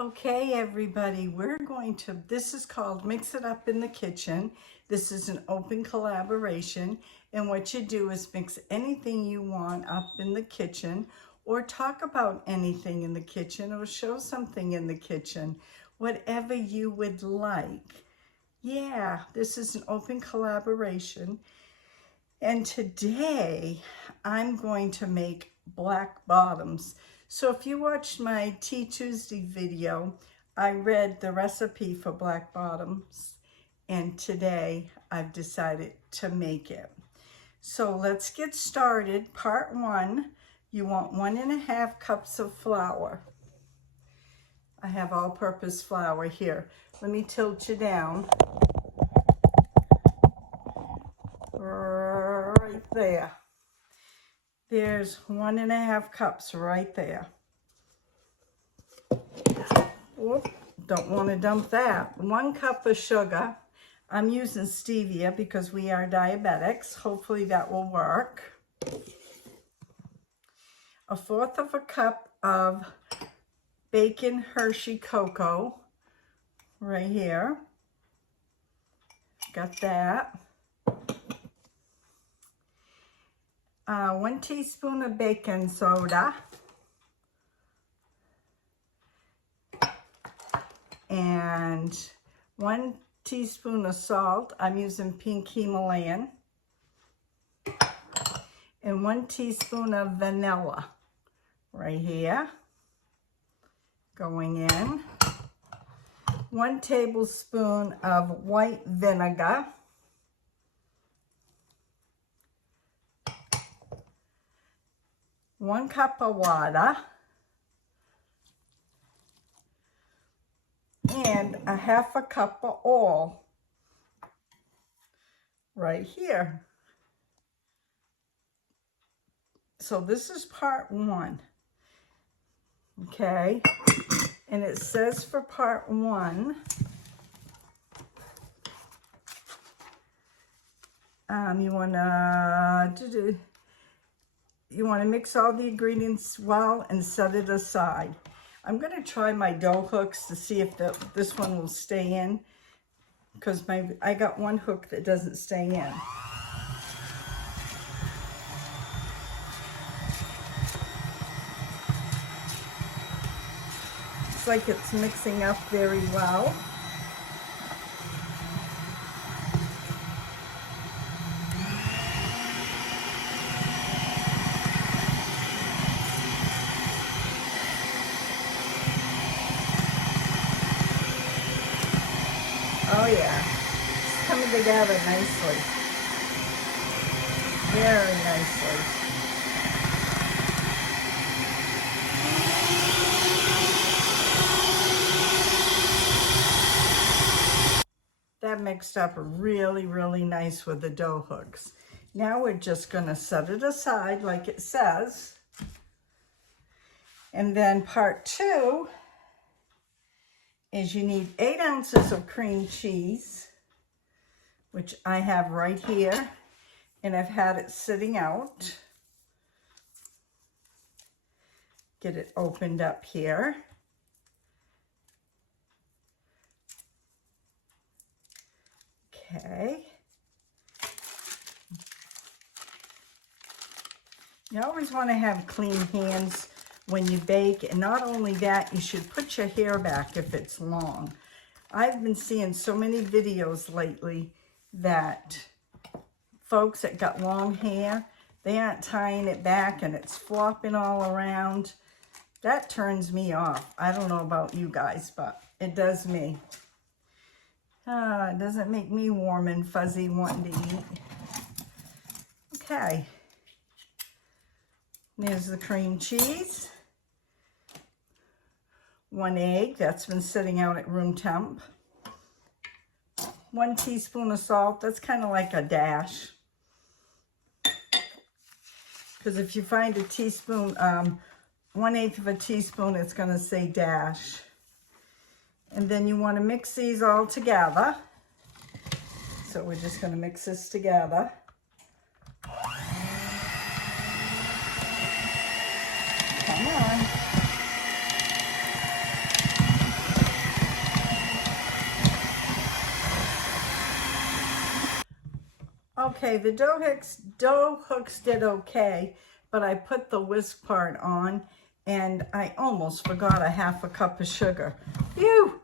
Okay, everybody, this is called Mix It Up in the Kitchen. This is an open collaboration, and what you do is mix anything you want up in the kitchen, or talk about anything in the kitchen, or show something in the kitchen, whatever you would like. Yeah, this is an open collaboration, and today I'm going to make black bottoms. So if you watched my Tea Tuesday video, I read the recipe for black bottoms, and today I've decided to make it. So let's get started. Part 1, you want 1.5 cups of flour. I have all-purpose flour here. Let me tilt you down. Right there. There's 1.5 cups right there. Whoop, don't want to dump that. 1 cup of sugar. I'm using stevia because we are diabetics. Hopefully that will work. 1/4 cup of bacon Hershey cocoa right here. Got that. 1 teaspoon of baking soda. And 1 teaspoon of salt. I'm using pink Himalayan. And 1 teaspoon of vanilla right here. Going in. 1 tablespoon of white vinegar. 1 cup of water. And 1/2 cup of oil right here. So this is part 1. Okay. And it says for part 1, you want to mix all the ingredients well and set it aside. I'm going to try my dough hooks to see if this one will stay in, because I got 1 hook that doesn't stay in. Looks like it's mixing up very well. Oh yeah, it's coming together nicely. Very nicely. That mixed up really, really nice with the dough hooks. Now we're just gonna set it aside like it says. And then part 2 is you need 8 ounces of cream cheese, which I have right here, and I've had it sitting out. Get it opened up here. Okay. You always want to have clean hands when you bake, and not only that, you should put your hair back if it's long. I've been seeing so many videos lately that folks that got long hair, they aren't tying it back and it's flopping all around. That turns me off. I don't know about you guys, but it does me. It doesn't make me warm and fuzzy wanting to eat. Okay. There's the cream cheese. 1 egg, that's been sitting out at room temp. 1 teaspoon of salt, that's kind of like a dash. Because if you find a teaspoon, 1/8 of a teaspoon, it's going to say dash. And then you want to mix these all together. So we're just going to mix this together. Come on. Okay, the dough hooks did okay, but I put the whisk part on and I almost forgot a half a cup of sugar. Phew!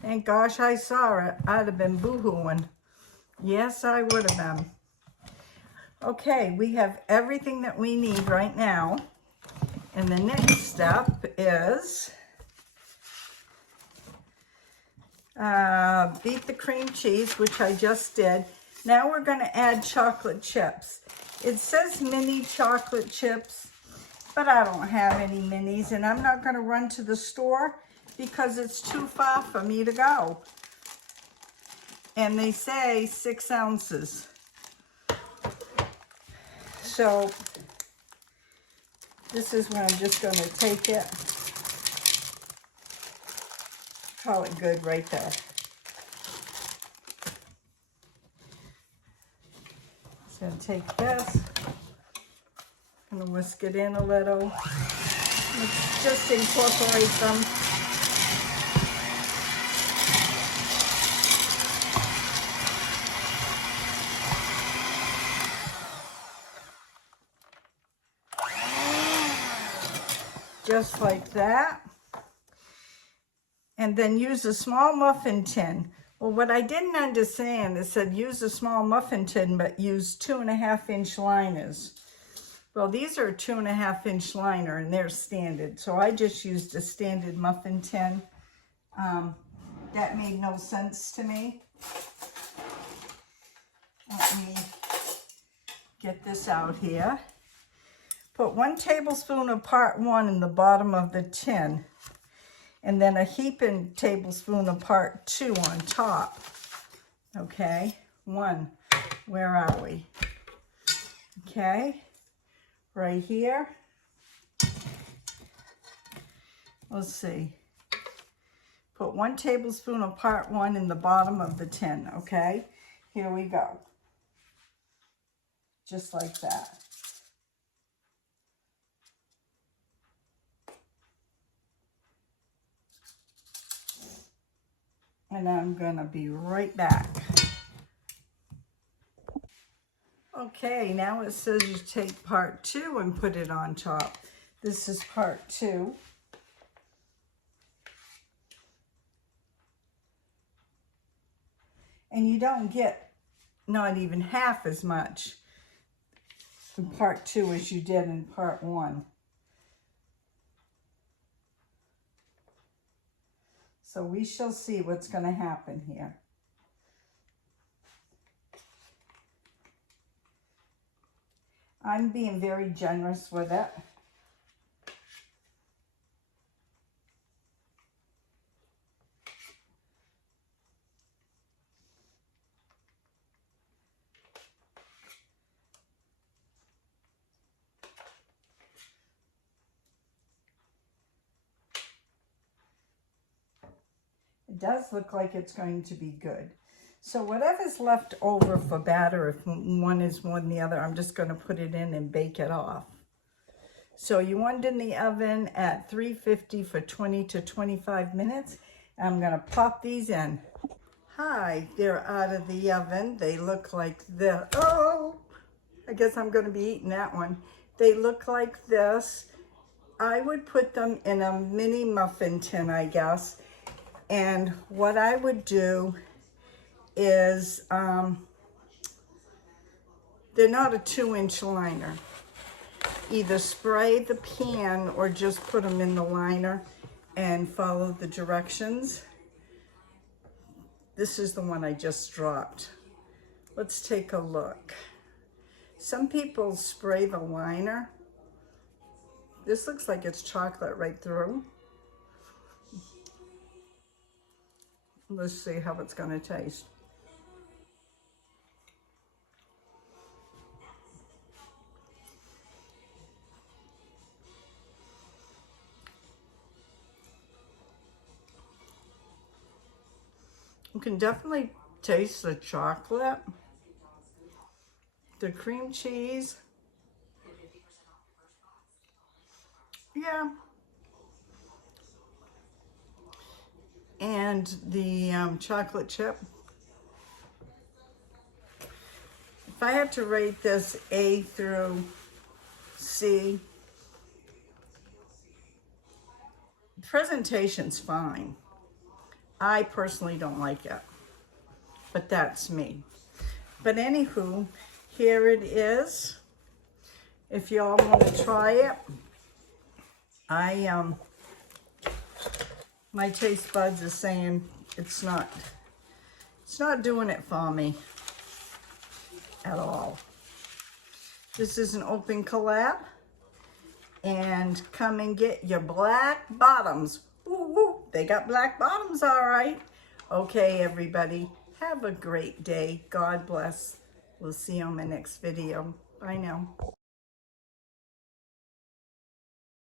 Thank gosh I saw it. I'd have been boo-hooing. Yes, I would have been. Okay, we have everything that we need right now. And the next step is beat the cream cheese, which I just did. Now we're going to add chocolate chips. It says mini chocolate chips, but I don't have any minis, and I'm not going to run to the store because it's too far for me to go. And they say 6 ounces. So this is where I'm just going to take it. Call it good right there. Just going to take this. I'm going to whisk it in a little. Let's just incorporate them. Just like that. And then use a small muffin tin. Well, what I didn't understand, it said use a small muffin tin, but use 2.5-inch liners. Well, these are a 2.5-inch liner and they're standard. So I just used a standard muffin tin. That made no sense to me. Let me get this out here. Put 1 tablespoon of part 1 in the bottom of the tin. And then a heaping tablespoon of part 2 on top. Okay, 1. Where are we? Okay, right here. Let's see. Put 1 tablespoon of part 1 in the bottom of the tin, okay? Here we go. Just like that. And I'm gonna be right back. Okay, now it says you take part 2 and put it on top. This is part 2. And you don't get not even half as much in part 2 as you did in part 1. So we shall see what's going to happen here. I'm being very generous with it. It does look like it's going to be good. So whatever's left over for batter, if one is more than the other, I'm just going to put it in and bake it off. So you want it in the oven at 350 for 20 to 25 minutes. I'm going to pop these in. Hi, they're out of the oven. They look like this. Oh, I guess I'm going to be eating that one. They look like this. I would put them in a mini muffin tin, I guess. And what I would do is, they're not a 2-inch liner. Either spray the pan or just put them in the liner and follow the directions. This is the one I just dropped. Let's take a look. Some people spray the liner. This looks like it's chocolate right through. Let's see how it's going to taste. You can definitely taste the chocolate, the cream cheese. Yeah. And the chocolate chip. If I had to rate this A through C, the presentation's fine. I personally don't like it, but that's me. But anywho, here it is. If y'all want to try it, my taste buds is saying it's not doing it for me at all. This is an open collab, and come and get your black bottoms. Woo, woo. They got black bottoms, all right. Okay, everybody, have a great day. God bless. We'll see you on my next video. Bye now.